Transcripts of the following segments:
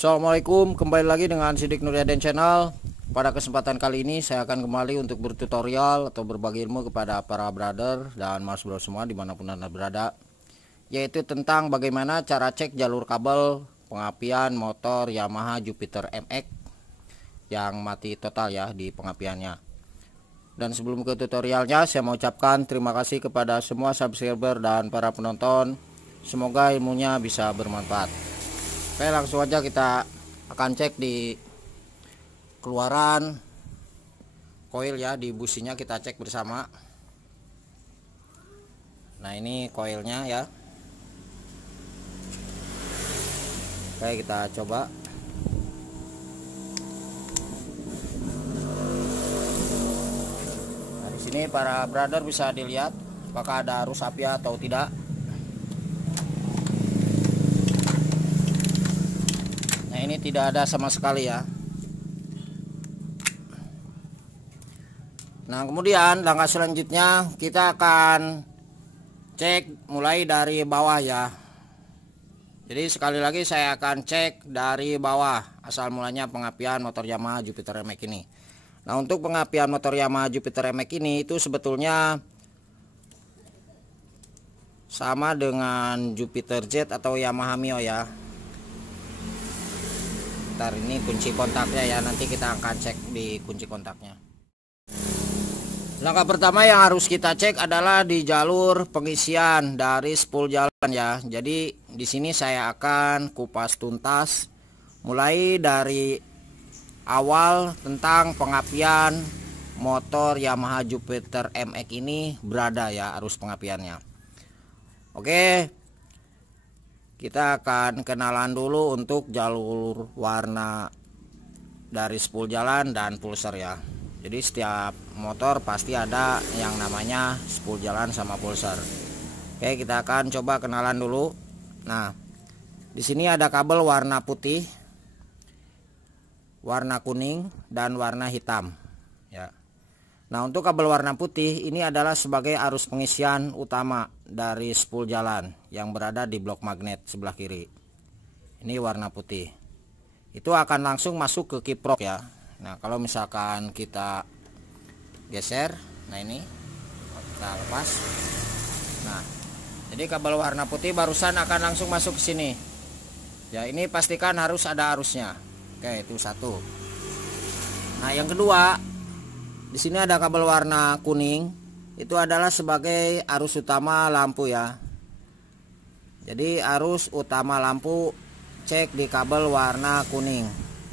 Assalamualaikum, kembali lagi dengan Sidik Nuryaden Channel. Pada kesempatan kali ini saya akan kembali untuk bertutorial atau berbagi ilmu kepada para brother dan mas bro semua dimanapun anda berada, yaitu tentang bagaimana cara cek jalur kabel pengapian motor Yamaha Jupiter MX yang mati total ya di pengapiannya. Dan sebelum ke tutorialnya, saya mau ucapkan terima kasih kepada semua subscriber dan para penonton. Semoga ilmunya bisa bermanfaat. Oke, langsung aja kita akan cek di keluaran koil ya, di businya kita cek bersama. Nah, ini koilnya ya. Oke, kita coba. Nah, di sini para brother bisa dilihat apakah ada arus api atau tidak. Ini tidak ada sama sekali ya. Nah, kemudian langkah selanjutnya kita akan cek mulai dari bawah ya. Jadi sekali lagi saya akan cek dari bawah asal mulanya pengapian motor Yamaha Jupiter MX ini. Nah, untuk pengapian motor Yamaha Jupiter MX ini itu sebetulnya sama dengan Jupiter Jet atau Yamaha Mio ya. Ini kunci kontaknya ya, nanti kita akan cek di kunci kontaknya. Langkah pertama yang harus kita cek adalah di jalur pengisian dari spool jalan ya. Jadi di sini saya akan kupas tuntas mulai dari awal tentang pengapian motor Yamaha Jupiter MX ini berada ya, arus pengapiannya. Oke, kita akan kenalan dulu untuk jalur warna dari spool jalan dan pulser ya. Jadi setiap motor pasti ada yang namanya spool jalan sama pulser. Oke, kita akan coba kenalan dulu. Nah, di sini ada kabel warna putih, warna kuning, dan warna hitam ya. Nah, untuk kabel warna putih ini adalah sebagai arus pengisian utama dari spool jalan yang berada di blok magnet sebelah kiri. Ini warna putih. Itu akan langsung masuk ke kiprok ya. Nah, kalau misalkan kita geser, nah ini kita lepas. Nah, jadi kabel warna putih barusan akan langsung masuk ke sini. Ya, ini pastikan harus ada arusnya. Oke, itu satu. Nah, yang kedua, di sini ada kabel warna kuning, itu adalah sebagai arus utama lampu ya. Jadi arus utama lampu cek di kabel warna kuning.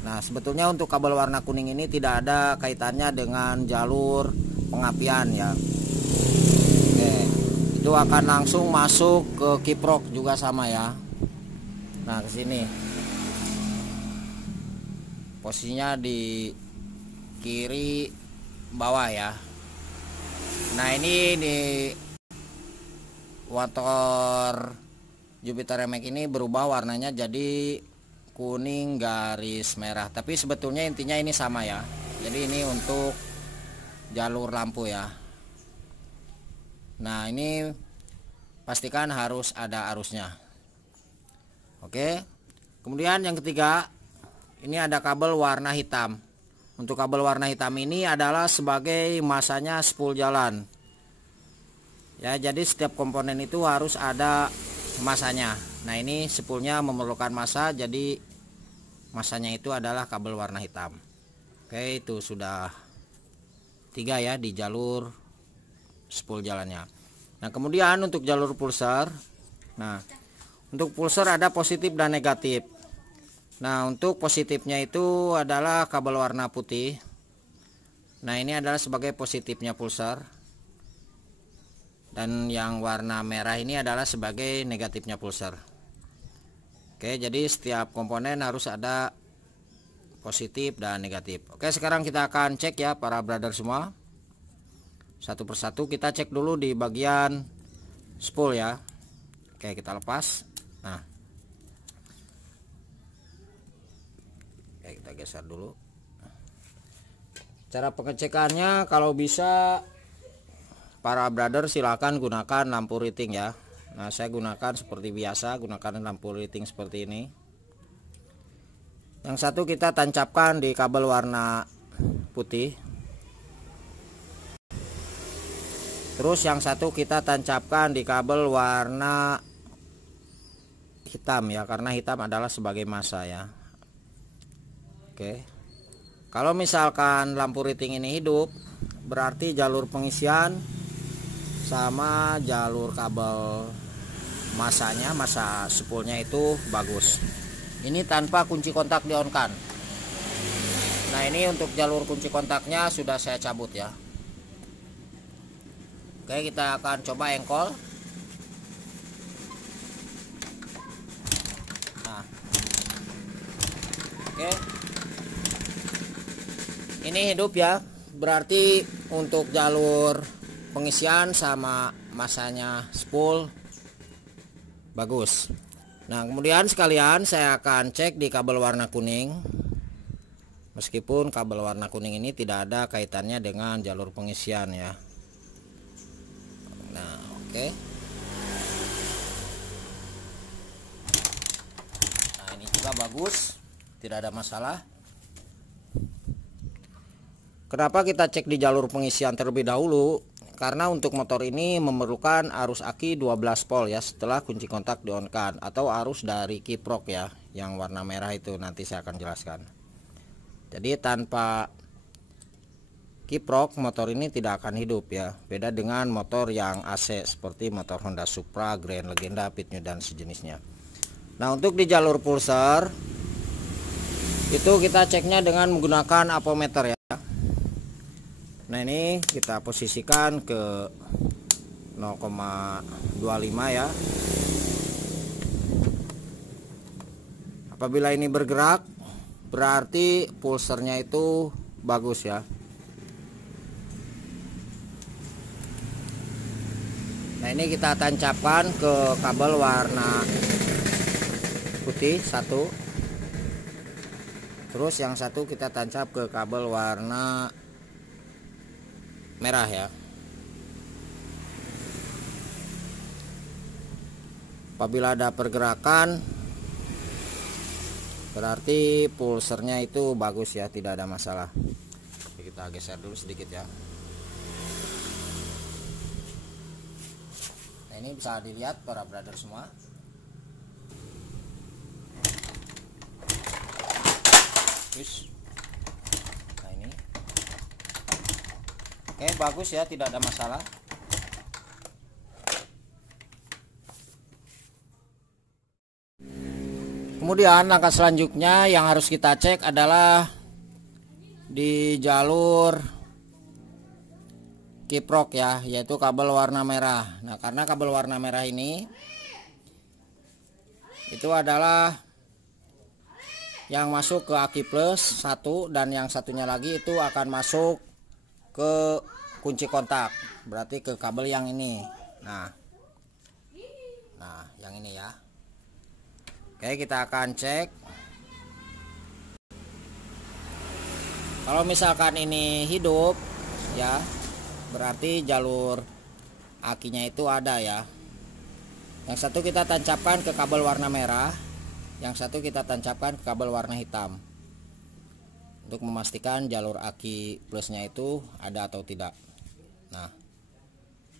Nah, sebetulnya untuk kabel warna kuning ini tidak ada kaitannya dengan jalur pengapian ya. Oke, itu akan langsung masuk ke kiprok juga sama ya. Nah, ke sini. Posisinya di kiri bawah ya. Nah, ini di motor Jupiter MX ini berubah warnanya jadi kuning garis merah, tapi sebetulnya intinya ini sama ya. Jadi ini untuk jalur lampu ya. Nah, ini pastikan harus ada arusnya. Oke, kemudian yang ketiga, ini ada kabel warna hitam. Untuk kabel warna hitam ini adalah sebagai masanya spool jalan. Ya, jadi setiap komponen itu harus ada masanya. Nah, ini spoolnya memerlukan masa, jadi masanya itu adalah kabel warna hitam. Oke, itu sudah 3 ya di jalur spool jalannya. Nah, kemudian untuk jalur pulsar. Nah, untuk pulsar ada positif dan negatif. Nah, untuk positifnya itu adalah kabel warna putih. Nah, ini adalah sebagai positifnya pulsar. Dan yang warna merah ini adalah sebagai negatifnya pulsar. Oke, jadi setiap komponen harus ada positif dan negatif. Oke, sekarang kita akan cek ya para brother semua. Satu persatu kita cek dulu di bagian spool ya. Oke, kita lepas. Nah, kita geser dulu. Cara pengecekannya kalau bisa para brother silakan gunakan lampu riting ya. Nah, saya gunakan seperti biasa, gunakan lampu riting seperti ini. Yang satu kita tancapkan di kabel warna putih. Terus yang satu kita tancapkan di kabel warna hitam ya, karena hitam adalah sebagai massa ya. Oke. Kalau misalkan lampu riting ini hidup, berarti jalur pengisian sama jalur kabel massanya, massa spoolnya itu bagus. Ini tanpa kunci kontak di-on-kan. Nah, ini untuk jalur kunci kontaknya sudah saya cabut ya. Oke, kita akan coba engkol. Nah. Oke. Ini hidup ya. Berarti untuk jalur pengisian sama massanya spool bagus. Nah, kemudian sekalian saya akan cek di kabel warna kuning. Meskipun kabel warna kuning ini tidak ada kaitannya dengan jalur pengisian ya. Nah, oke. Nah, ini juga bagus, tidak ada masalah. Kenapa kita cek di jalur pengisian terlebih dahulu? Karena untuk motor ini memerlukan arus aki 12 volt ya, setelah kunci kontak di-on-kan, atau arus dari kiprok ya, yang warna merah itu nanti saya akan jelaskan. Jadi tanpa kiprok motor ini tidak akan hidup ya. Beda dengan motor yang AC seperti motor Honda Supra, Grand Legenda, Pitnyu dan sejenisnya. Nah, untuk di jalur pulsar itu kita ceknya dengan menggunakan apometer ya. Nah, ini kita posisikan ke 0,25 ya. Apabila ini bergerak, berarti pulsernya itu bagus ya. Nah, ini kita tancapkan ke kabel warna putih satu. Terus yang satu kita tancap ke kabel warna merah ya. Apabila ada pergerakan, berarti pulsernya itu bagus ya, tidak ada masalah. Kita geser dulu sedikit ya. Nah, ini bisa dilihat para brother semua. Nah, ini oke, bagus ya, tidak ada masalah. Kemudian langkah selanjutnya yang harus kita cek adalah di jalur kiprok ya, yaitu kabel warna merah. Nah, karena kabel warna merah ini itu adalah yang masuk ke aki plus satu, dan yang satunya lagi itu akan masuk ke kunci kontak, berarti ke kabel yang ini. Nah, yang ini ya. Oke, kita akan cek. Kalau misalkan ini hidup ya, berarti jalur akinya itu ada ya. Yang satu kita tancapkan ke kabel warna merah, yang satu kita tancapkan ke kabel warna hitam, untuk memastikan jalur aki plusnya itu ada atau tidak. Nah,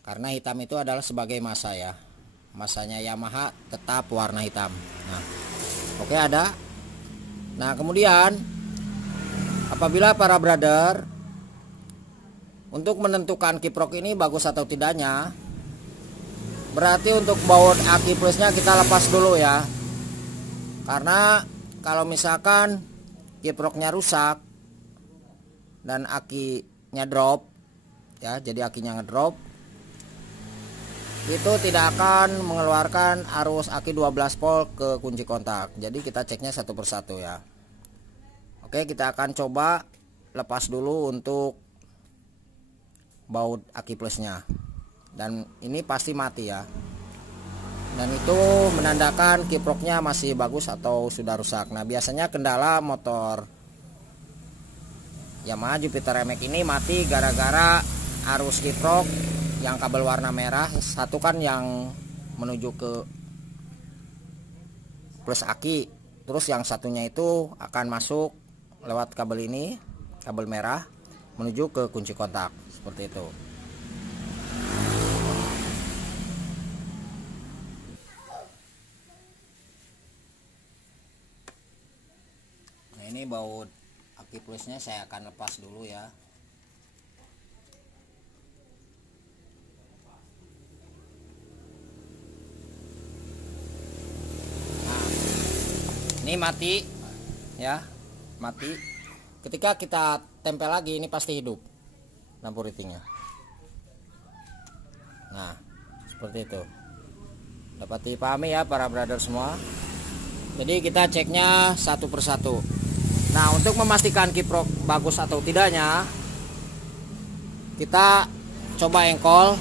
karena hitam itu adalah sebagai massa ya, massanya Yamaha tetap warna hitam. Nah, oke, ada. Nah, kemudian apabila para brother untuk menentukan kiprok ini bagus atau tidaknya, berarti untuk baut aki plusnya kita lepas dulu ya. Karena kalau misalkan kiproknya rusak dan akinya drop ya, jadi akinya ngedrop, itu tidak akan mengeluarkan arus aki 12 volt ke kunci kontak. Jadi kita ceknya satu persatu ya. Oke, kita akan coba lepas dulu untuk baut aki plusnya, dan ini pasti mati ya, dan itu menandakan kiproknya masih bagus atau sudah rusak. Nah, biasanya kendala motor Yamaha Jupiter MX ini mati gara-gara arus kiprok yang kabel warna merah satu kan yang menuju ke plus aki Terus yang satunya itu akan masuk lewat kabel ini, kabel merah, menuju ke kunci kontak seperti itu. Nah, ini baut aki plusnya saya akan lepas dulu ya. Ini mati ya, mati. Ketika kita tempel lagi ini pasti hidup lampu ritingnya. Nah, seperti itu. Dapat dipahami ya para brother semua. Jadi kita ceknya satu persatu. Nah, untuk memastikan kiprok bagus atau tidaknya, kita coba engkol,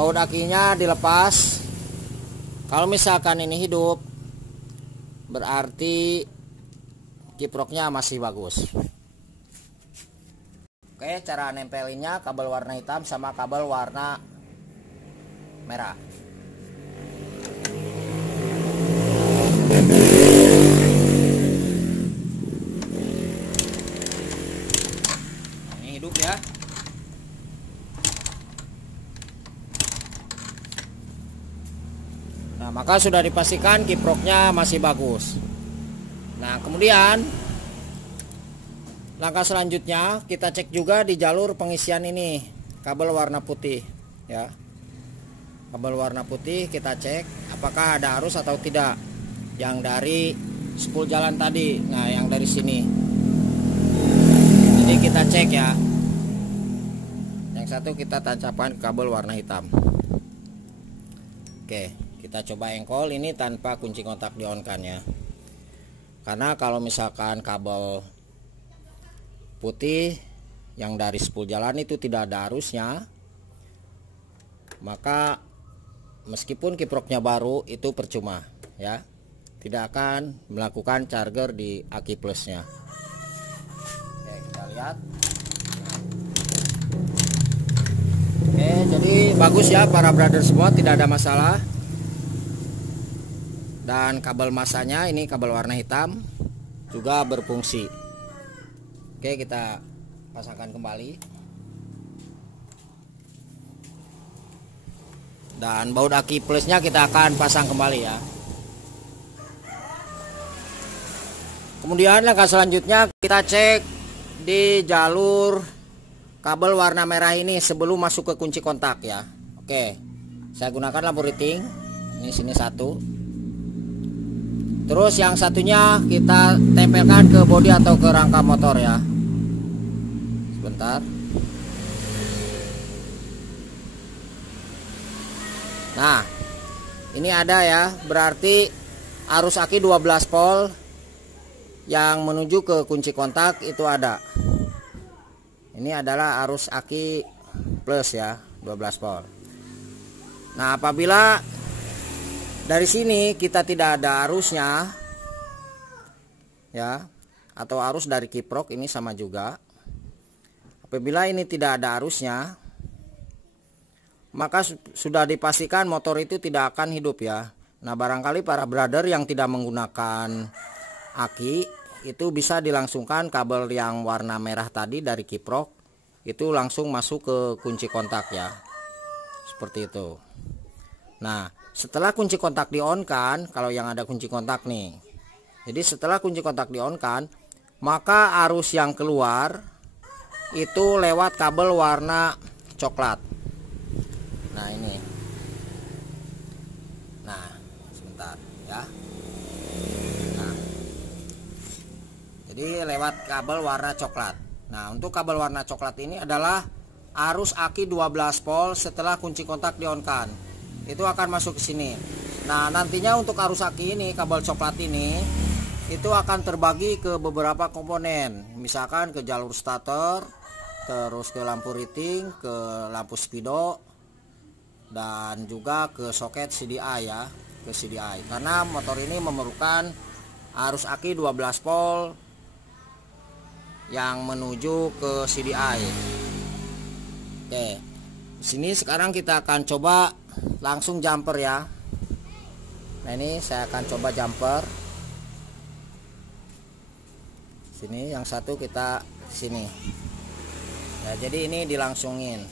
baut akinya dilepas. Kalau misalkan ini hidup, berarti kiproknya masih bagus. Oke, cara nempelinnya kabel warna hitam sama kabel warna merah. Ini hidup ya. Nah, maka sudah dipastikan kiproknya masih bagus. Nah, kemudian langkah selanjutnya kita cek juga di jalur pengisian ini, kabel warna putih ya. Kabel warna putih kita cek apakah ada arus atau tidak yang dari spool jalan tadi. Nah, yang dari sini. Jadi kita cek ya. Yang satu kita tancapkan kabel warna hitam. Oke, kita coba engkol ini tanpa kunci kontak di on kan ya. Karena kalau misalkan kabel putih yang dari spool jalan itu tidak ada arusnya, maka meskipun kiproknya baru itu percuma ya, tidak akan melakukan charger di aki plusnya. Oke, kita lihat. Oke, jadi bagus ya para brother semua, tidak ada masalah. Dan kabel masanya ini kabel warna hitam juga berfungsi. Oke, kita pasangkan kembali. Dan baut aki plusnya kita akan pasang kembali ya. Kemudian langkah selanjutnya kita cek di jalur kabel warna merah ini sebelum masuk ke kunci kontak ya. Oke, saya gunakan lampu riting. Ini sini satu. Terus yang satunya kita tempelkan ke bodi atau ke rangka motor ya. Sebentar. Nah, ini ada ya, berarti arus aki 12 volt yang menuju ke kunci kontak itu ada. Ini adalah arus aki plus ya, 12 volt. Nah, apabila dari sini kita tidak ada arusnya ya, atau arus dari kiprok ini sama juga. Apabila ini tidak ada arusnya, maka sudah dipastikan motor itu tidak akan hidup ya. Nah, barangkali para brother yang tidak menggunakan aki itu bisa dilangsungkan kabel yang warna merah tadi dari kiprok itu langsung masuk ke kunci kontak ya, seperti itu. Nah, setelah kunci kontak di on kan, kalau yang ada kunci kontak nih, jadi setelah kunci kontak di on kan, maka arus yang keluar itu lewat kabel warna coklat. Nah, ini. Nah, sebentar ya. Nah, jadi lewat kabel warna coklat. Nah, untuk kabel warna coklat ini adalah arus aki 12 volt setelah kunci kontak di on kan. Itu akan masuk ke sini. Nah, nantinya untuk arus aki ini, kabel coklat ini itu akan terbagi ke beberapa komponen. Misalkan ke jalur starter, terus ke lampu riting, ke lampu speedo, dan juga ke soket CDI ya, ke CDI. Karena motor ini memerlukan arus aki 12 volt yang menuju ke CDI. Oke. Di sini sekarang kita akan coba langsung jumper ya. Nah, ini saya akan coba jumper. Sini, yang satu kita sini. Ya, jadi ini dilangsungin.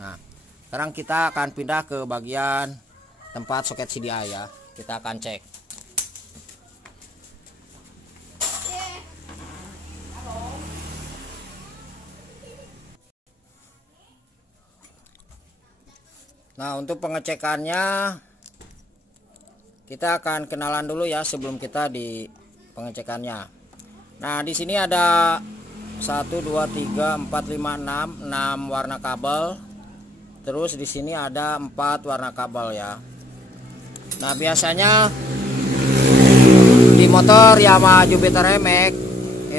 Nah, sekarang kita akan pindah ke bagian tempat soket CDI ya. Kita akan cek. Nah, untuk pengecekannya kita akan kenalan dulu ya sebelum kita di pengecekannya. Nah, di sini ada 1 2 3 4 5 6 warna kabel. Terus di sini ada 4 warna kabel ya. Nah, biasanya di motor Yamaha Jupiter MX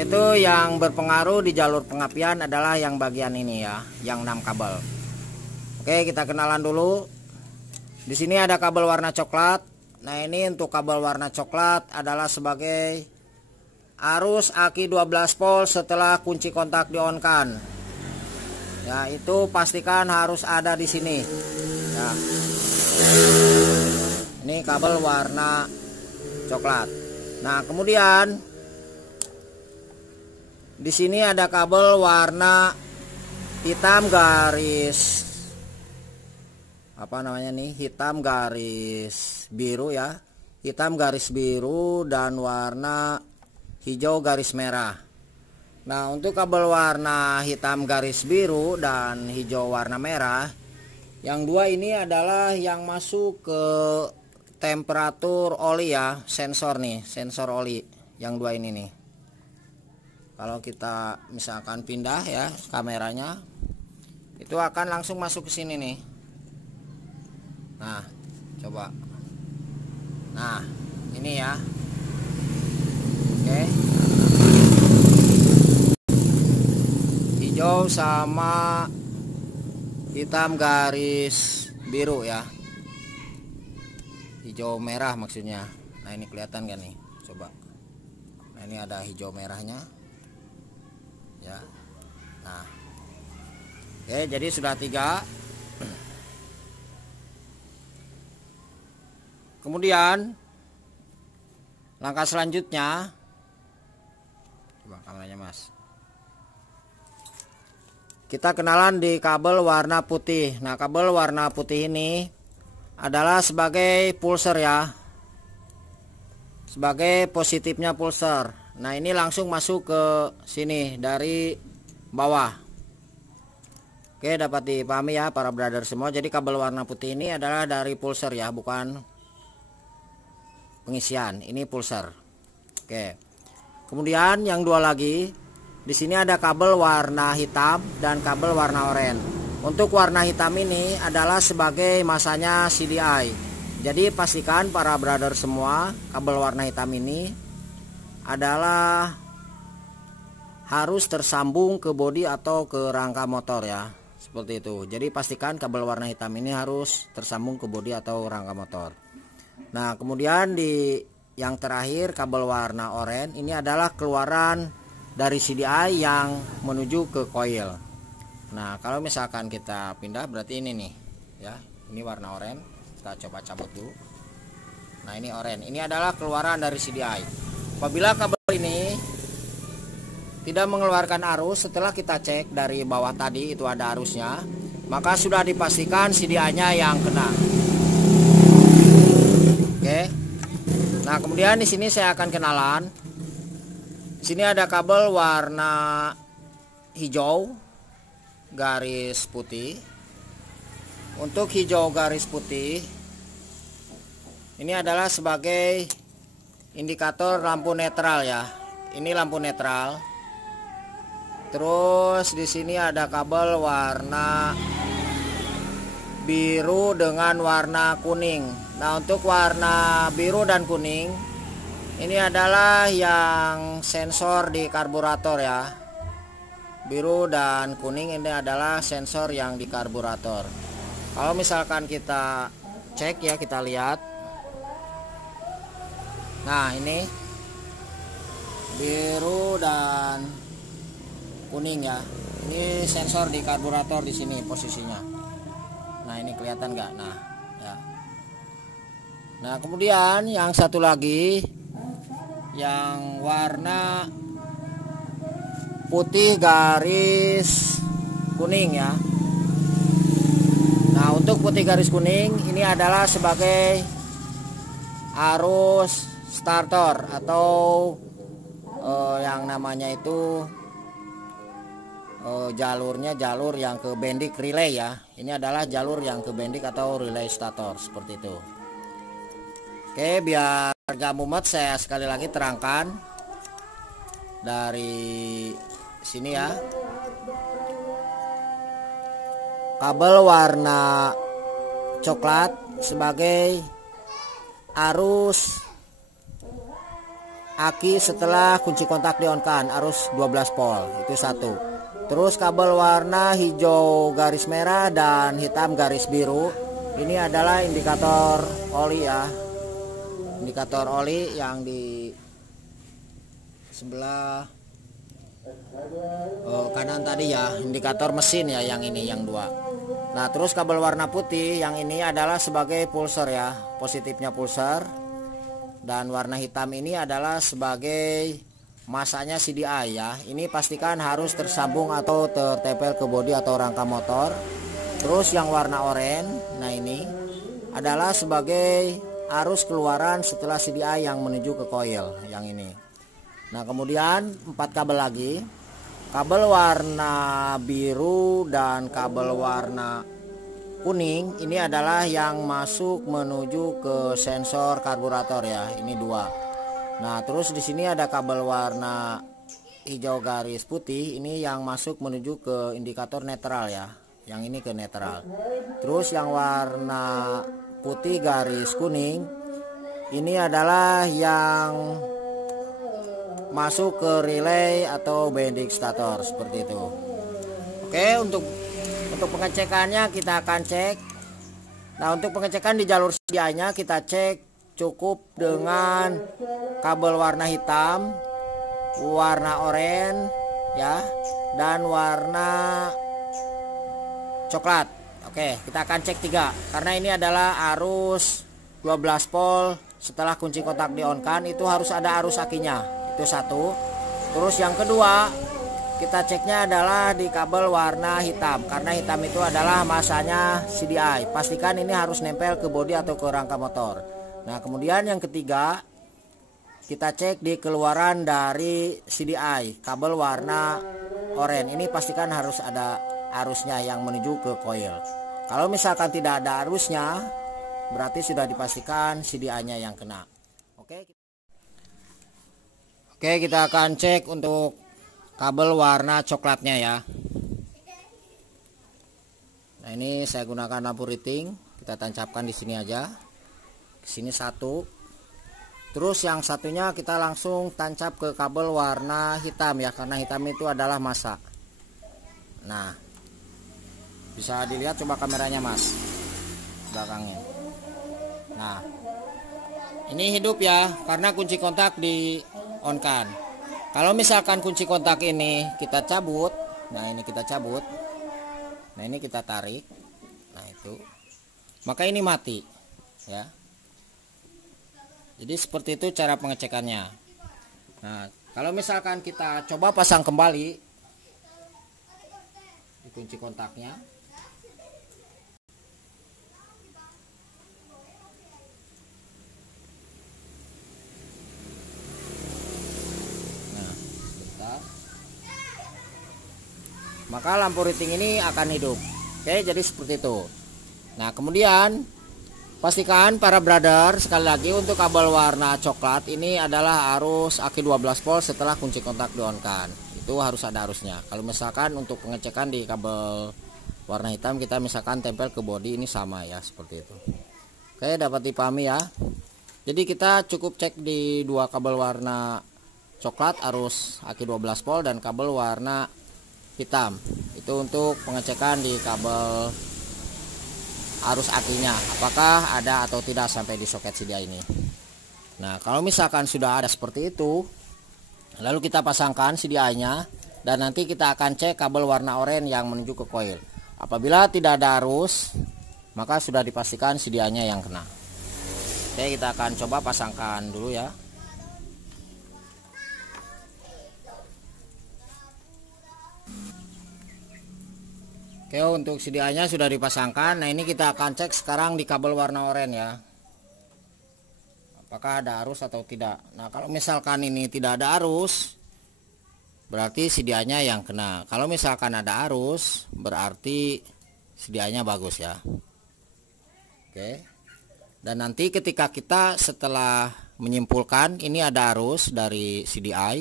itu yang berpengaruh di jalur pengapian adalah yang bagian ini ya, yang 6 kabel. Oke, kita kenalan dulu. Di sini ada kabel warna coklat. Nah, ini untuk kabel warna coklat adalah sebagai arus aki 12 volt setelah kunci kontak di-on-kan. Ya, itu pastikan harus ada di sini. Ya. Ini kabel warna coklat. Nah, kemudian di sini ada kabel warna hitam garis hitam garis biru ya, hitam garis biru dan warna hijau garis merah. Nah, untuk kabel warna hitam garis biru dan hijau warna merah, yang dua ini adalah yang masuk ke temperatur oli ya, sensor nih, sensor oli yang dua ini nih. Kalau kita misalkan pindah ya kameranya, itu akan langsung masuk ke sini nih. Nah, coba. Nah, ini ya. Oke. Hijau sama hitam garis biru ya. Hijau merah maksudnya. Nah, ini kelihatan kan nih? Coba. Nah, ini ada hijau merahnya. Ya. Nah. Oke, jadi sudah 3. Kemudian langkah selanjutnya, coba kameranya Mas, kita kenalan di kabel warna putih. Nah, kabel warna putih ini adalah sebagai pulser ya, sebagai positifnya pulser. Nah, ini langsung masuk ke sini dari bawah. Oke, dapat dipahami ya para brother semua. Jadi kabel warna putih ini adalah dari pulser ya, bukan pengisian. Ini pulser. Oke. Kemudian yang dua lagi, di sini ada kabel warna hitam dan kabel warna oranye. Untuk warna hitam ini adalah sebagai masanya CDI. Jadi pastikan para brother semua, kabel warna hitam ini adalah harus tersambung ke bodi atau ke rangka motor ya. Seperti itu. Jadi pastikan kabel warna hitam ini harus tersambung ke bodi atau rangka motor. Nah, kemudian di yang terakhir kabel warna oranye ini adalah keluaran dari CDI yang menuju ke coil. Nah, kalau misalkan kita pindah berarti ini nih ya, ini warna oranye. Kita coba cabut dulu. Nah, ini oranye. Ini adalah keluaran dari CDI. Apabila kabel ini tidak mengeluarkan arus setelah kita cek dari bawah tadi itu ada arusnya, maka sudah dipastikan CDI-nya yang kena. Oke. Nah, kemudian di sini saya akan kenalan. Di sini ada kabel warna hijau garis putih. Untuk hijau garis putih ini adalah sebagai indikator lampu netral ya. Ini lampu netral. Terus di sini ada kabel warna biru dengan warna kuning. Nah, untuk warna biru dan kuning ini adalah yang sensor di karburator ya. Biru dan kuning ini adalah sensor yang di karburator. Kalau misalkan kita cek ya, kita lihat. Nah, ini biru dan kuning ya. Ini sensor di karburator di sini posisinya. Nah, ini kelihatan nggak? Nah, ya. Nah, kemudian yang satu lagi yang warna putih garis kuning ya. Nah, untuk putih garis kuning ini adalah sebagai arus starter atau yang namanya itu jalurnya jalur yang ke bendik relay ya. Ini adalah jalur yang ke bendik atau relay starter seperti itu. Oke, biar gak mumet saya sekali lagi terangkan dari sini ya. Kabel warna coklat sebagai arus aki setelah kunci kontak di-on-kan, arus 12 volt itu satu. Terus kabel warna hijau garis merah dan hitam garis biru ini adalah indikator oli ya. Indikator oli yang di sebelah kanan tadi ya, indikator mesin ya, yang ini yang dua. Nah, terus kabel warna putih yang ini adalah sebagai pulser ya, positifnya pulser. Dan warna hitam ini adalah sebagai masanya CDI ya. Ini pastikan harus tersambung atau tertempel ke bodi atau rangka motor. Terus yang warna oranye, nah ini adalah sebagai arus keluaran setelah CDI yang menuju ke coil yang ini. Nah, kemudian 4 kabel lagi. Kabel warna biru dan kabel warna kuning ini adalah yang masuk menuju ke sensor karburator ya. Ini 2. Nah, terus di sini ada kabel warna hijau garis putih ini yang masuk menuju ke indikator netral ya. Yang ini ke netral. Terus yang warna putih garis kuning ini adalah yang masuk ke relay atau bending stator seperti itu. Oke, untuk pengecekannya kita akan cek. Nah, untuk pengecekan di jalur CDI-nya kita cek cukup dengan kabel warna hitam, warna oranye ya, dan warna coklat. Oke, kita akan cek 3 karena ini adalah arus 12 volt setelah kunci kontak di-on-kan, itu harus ada arus akinya. Itu satu. Terus yang kedua kita ceknya adalah di kabel warna hitam karena hitam itu adalah masanya CDI. Pastikan ini harus nempel ke bodi atau ke rangka motor. Nah, kemudian yang ketiga kita cek di keluaran dari CDI kabel warna oranye. Ini pastikan harus ada arusnya yang menuju ke coil. Kalau misalkan tidak ada arusnya berarti sudah dipastikan CDI-nya yang kena. Oke, kita akan cek untuk kabel warna coklatnya ya. Nah, ini saya gunakan lampu riting, kita tancapkan di sini aja. Sini 1. Terus yang satunya kita langsung tancap ke kabel warna hitam ya, karena hitam itu adalah masa. Nah, bisa dilihat coba kameranya Mas, belakangnya. Nah, ini hidup ya, karena kunci kontak di on kan. Kalau misalkan kunci kontak ini kita cabut, nah ini kita cabut, nah ini kita tarik, nah itu, maka ini mati ya. Jadi seperti itu cara pengecekannya. Nah, kalau misalkan kita coba pasang kembali di kunci kontaknya, maka lampu riting ini akan hidup. Oke, jadi seperti itu. Nah, kemudian pastikan para brother sekali lagi untuk kabel warna coklat ini adalah arus aki 12 volt setelah kunci kontak di-on-kan. Itu harus ada arusnya. Kalau misalkan untuk pengecekan di kabel warna hitam kita misalkan tempel ke bodi, ini sama ya, seperti itu. Oke, dapat dipahami ya. Jadi kita cukup cek di 2 kabel warna coklat arus aki 12 volt dan kabel warna hitam. Itu untuk pengecekan di kabel arus akinya, apakah ada atau tidak sampai di soket CDI ini. Nah, kalau misalkan sudah ada seperti itu, lalu kita pasangkan CDI-nya dan nanti kita akan cek kabel warna oranye yang menuju ke coil. Apabila tidak ada arus, maka sudah dipastikan CDI-nya yang kena. Oke, kita akan coba pasangkan dulu ya. Oke, untuk CDI-nya sudah dipasangkan. Nah, ini kita akan cek sekarang di kabel warna oranye ya. Apakah ada arus atau tidak. Nah, kalau misalkan ini tidak ada arus, berarti CDI-nya yang kena. Kalau misalkan ada arus, berarti CDI-nya bagus ya. Oke. Dan nanti ketika kita setelah menyimpulkan ini ada arus dari CDI,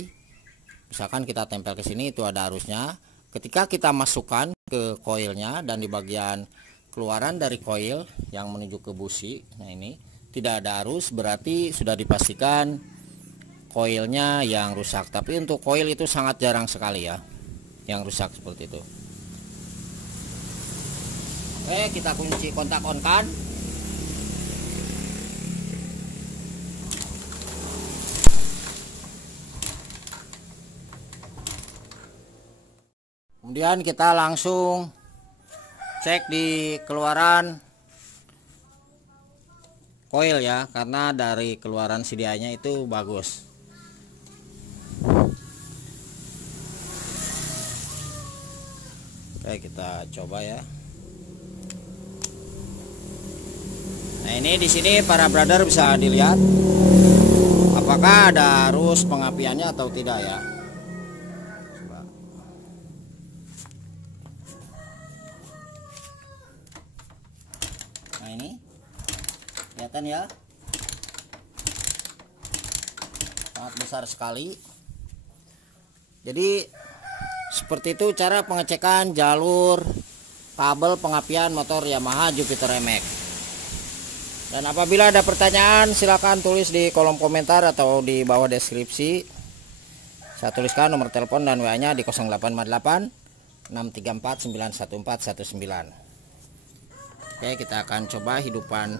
misalkan kita tempel ke sini, itu ada arusnya. Ketika kita masukkan ke koilnya dan di bagian keluaran dari koil yang menuju ke busi, nah ini tidak ada arus, berarti sudah dipastikan koilnya yang rusak. Tapi untuk koil itu sangat jarang sekali ya yang rusak seperti itu. Oke, kita kunci kontak on kan. Kemudian kita langsung cek di keluaran koil ya, karena dari keluaran CDI-nya itu bagus. Oke, kita coba ya. Nah, ini di sini para brother bisa dilihat apakah ada arus pengapiannya atau tidak ya. Nah, ini kelihatan ya, sangat besar sekali. Jadi seperti itu cara pengecekan jalur kabel pengapian motor Yamaha Jupiter MX. Dan apabila ada pertanyaan silakan tulis di kolom komentar atau di bawah deskripsi. Saya tuliskan nomor telepon dan WA-nya di 0858 634 91419. Oke, kita akan coba hidupan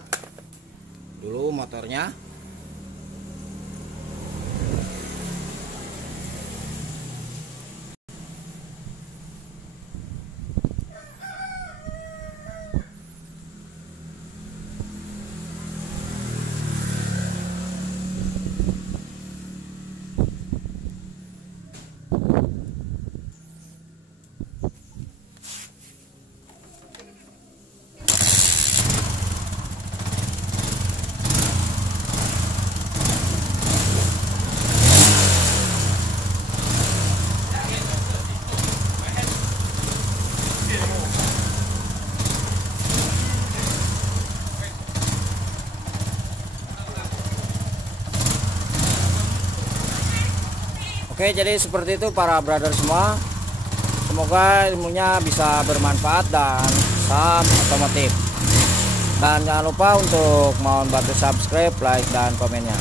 dulu motornya. Oke, jadi seperti itu para brother semua. Semoga ilmunya bisa bermanfaat dan salam otomotif. Dan jangan lupa untuk mau bantu subscribe, like, dan komennya.